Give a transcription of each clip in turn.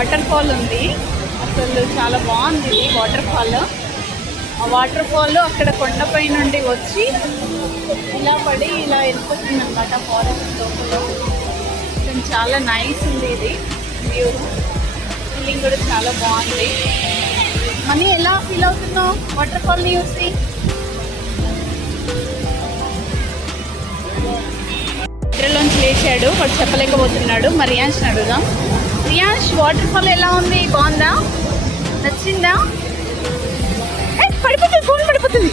Water fall ఉంది. అసలు చాలా బాగుంది ఈ వాటర్ ఫాల్. ఆ వాటర్ ఫాల్ అక్కడ కొండపై నుండి వచ్చి ఇలా పడి ఇలా వెళ్ళిపోతుంది అనమాట ఫారెస్ట్ లోపల. చాలా నైస్ ఉంది ఇది వ్యూ. ఫీలింగ్ కూడా చాలా బాగుంది. మనీ ఎలా ఫీల్ అవుతున్నావు వాటర్ ఫాల్ని చూసి? నిద్రలోంచి లేచాడు, వాడు చెప్పలేకపోతున్నాడు. మరి రియాన్స్ అడుగుదాం. రియాన్స్, వాటర్ ఫాల్ ఎలా ఉంది? బాగుందా? నచ్చిందా? పడిపోతుంది, ఫోన్ పడిపోతుంది.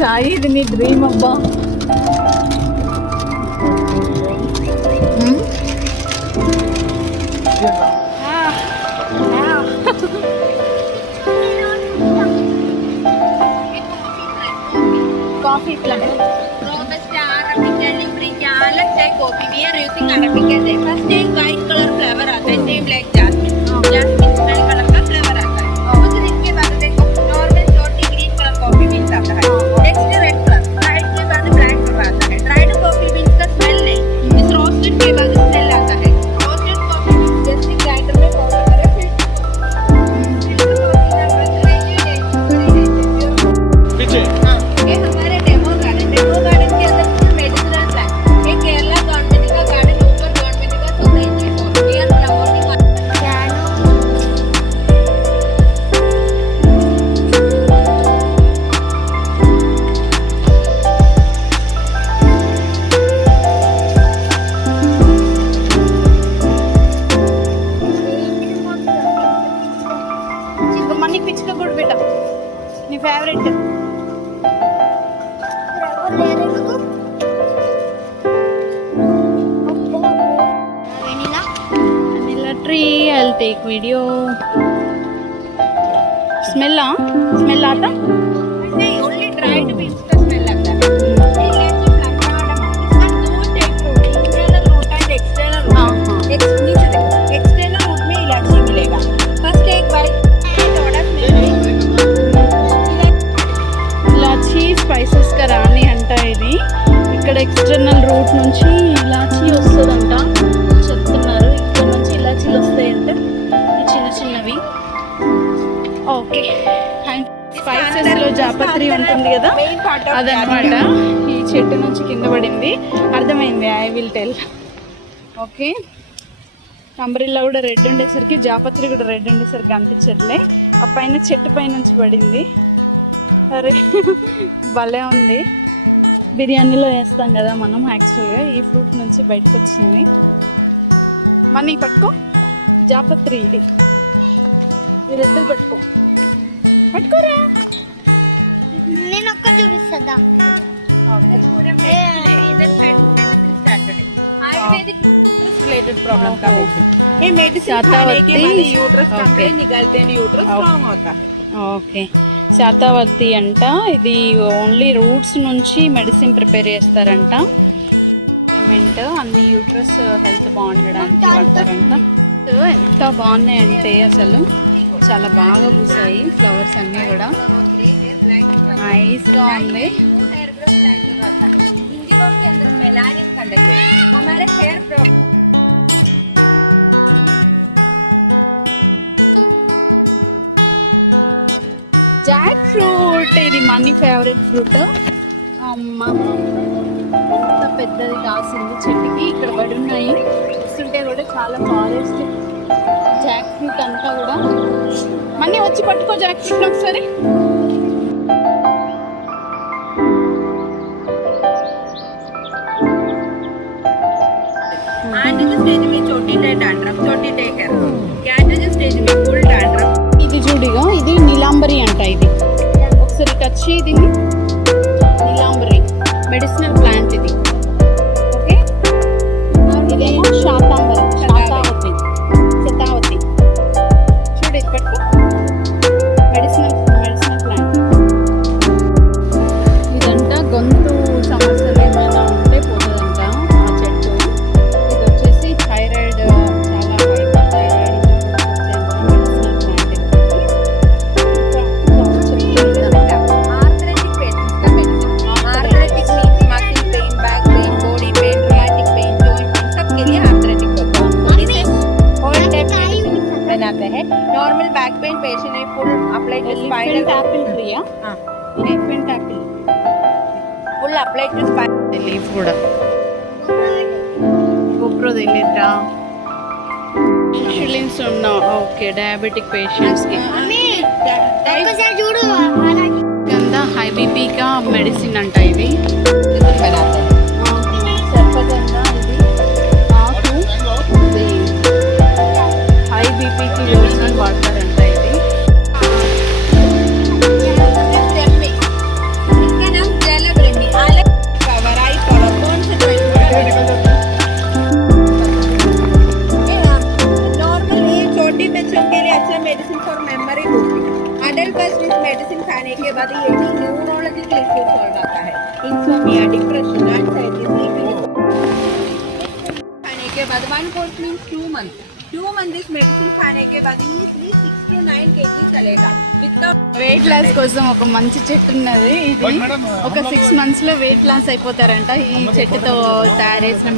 సాయి, ఇది నీ డ్రీమ్ అబ్బా. Coffee plant. Robusta, Arabica, Liberica, अलग टाइप कॉफी भी है. Using Arabica type. फर्स्ट एक वाइट कलर फ्लेवर आता है, tea black jasmine. Jasmine smell colour का फ्लेवर आता है. और फिर इसके बाद देखो golden naughty green colour coffee beans आता है. Next red colour. ड्राइड के बाद ब्लैक कलर आता है. ड्राइड कॉफी बीन्स का स्मेल नहीं, इस रोस्टेड के बाद स्मेल आता है. Roasted coffee beans just grinder में पाउडर करें फिर पीछे. हाँ, ये हमारे डेमो गार्डन के अंदर फुल मेडिसिनल प्लांट. ये केरला गवर्नमेंट का गार्डन ऊपर गवर्नमेंट का सोसाइटी वी आर प्रमोटिंग. ఇప్పుడు మనకి పిచ్చితో కూడా పెట్ట నీ favourite. Tree I'll take video. Smell आता? नहीं, ओनली ड्राइड बीन्स का स्मेल आता है. ये इलायची प्लांट इसका दो टाइप होते हैं, internal route and external route. नीचे देखो, एक्सटर्नल रूट में इलायची मिलेगा. फर्स्ट एक वाइट ఇలాచీ స్పైసెస్ గా రాణి అంట ఇది. ఇక్కడ ఎక్స్టర్నల్ రూట్ నుంచి ఇలాచీ వస్తుందంట చెప్తున్నారు. ఇక్కడ నుంచి ఇలాచీలు వస్తాయంట చిన్న చిన్నవి. ఓకే, అన్నమాట. ఈ చెట్టు నుంచి కింద పడింది, అర్థమైంది. I will tell. Okay, umbrella కూడా రెడ్ ఉండేసరికి, జాపత్రి కూడా రెడ్ ఉండేసరికి అనిపించట్లే. ఆ పైన చెట్టు పైన నుంచి పడింది. అరే భలే ఉంది. బిర్యానీలో వేస్తాం కదా మనం, యాక్చువల్గా ఈ నుంచి బయటకు వచ్చింది. మనీ పట్టుకో, జాపత్రి ఇది ఎప్పుడు పట్టుకో, పట్టుకోరా. ఓకే, శాతావతి అంట. ఇది ఓన్లీ రూట్స్ నుంచి మెడిసిన్ ప్రిపేర్ చేస్తారంట. అన్ని యూట్రస్ బాగుంటాయి. ఎంత బాగున్నాయంటే అసలు చాలా బాగుంటాయి. ఫ్లవర్స్ అన్నీ కూడా నైస్గా ఉంది. జాక్ ఫ్రూట్, ఇది మనీ ఫేవరెట్ ఫ్రూట్. అమ్మ, ఎంత పెద్దది కాసింది చెట్టుకి. ఇక్కడ పడి ఉన్నాయి, వస్తుంటే కూడా చాలా ఫారెస్ట్. జాక్ ఫ్రూట్ అంతా కూడా. మనీ వచ్చి పట్టుకో జాక్ ఫ్రూట్ ఒకసారి. ఇది చూడిగా, ఇది నీలాంబరి అంట. ఇది ఒకసారి టచ్ చేయి దీన్ని. నీలాంబరి మెడిసినల్ ప్లాంట్ ఇది. ఓకే, ఇదేమో శాతాంబరి, శతావతి. చూడు, ఇది పట్టుకో. మెడిసినల్ ప్లాంట్ ఇదంట. గొంతు సమస్యలు ఏమైనా ఉంటే పోతుందంట ఆ చెట్టు. ఇది వచ్చేసి థైరాయిడ్, చాలా హైపర్ థైరాయిడ్ మెడిసినల్ ప్లాంట్. ఇంకా చాలా చెప్తుంది. नॉर्मल बैक पेन पेशेंट है full applied to elephant spinal apple ప్రియా. Elephant apple full applied to spinal leaf కూడా. కోప్రో తెలియదురా. ఇన్సులిన్స్ ఉండవు. ఓకే, డయాబెటిక్ పేషెంట్స్కి. హై బీపీగా మెడిసిన్ అంట ఇది. సర్పగంధ ఇది ఆకు. ఇది హై బీపీకి మెడిసిన్ వాడతారంట ఇది. इसका नाम जैला ब्रेमी अलग पावर आई पावर कौन सा चॉइस नॉर्मल ये छोटी बच्चों के लिए अच्छा मेडिसिन और मेमोरी अडल्ट बच्चे मेडिसिन खाने के बाद ये न्यूरोलॉजी के इश्यूज हो जाता है इंसोमिया डिप्रेशन एंजाइटी खाने के बाद 1 कोर्स मींस 2 मंथ इस मेडिसिन खाने के बाद 6 to 9 kg चलेगा विदाउट వెయిట్ లాస్ కోసం ఒక మంచి చెట్టు ఉన్నది. ఒక 6 months లో వెయిట్ లాస్ అయిపోతారంట. ఈ చెట్టుతో తయారు చేసిన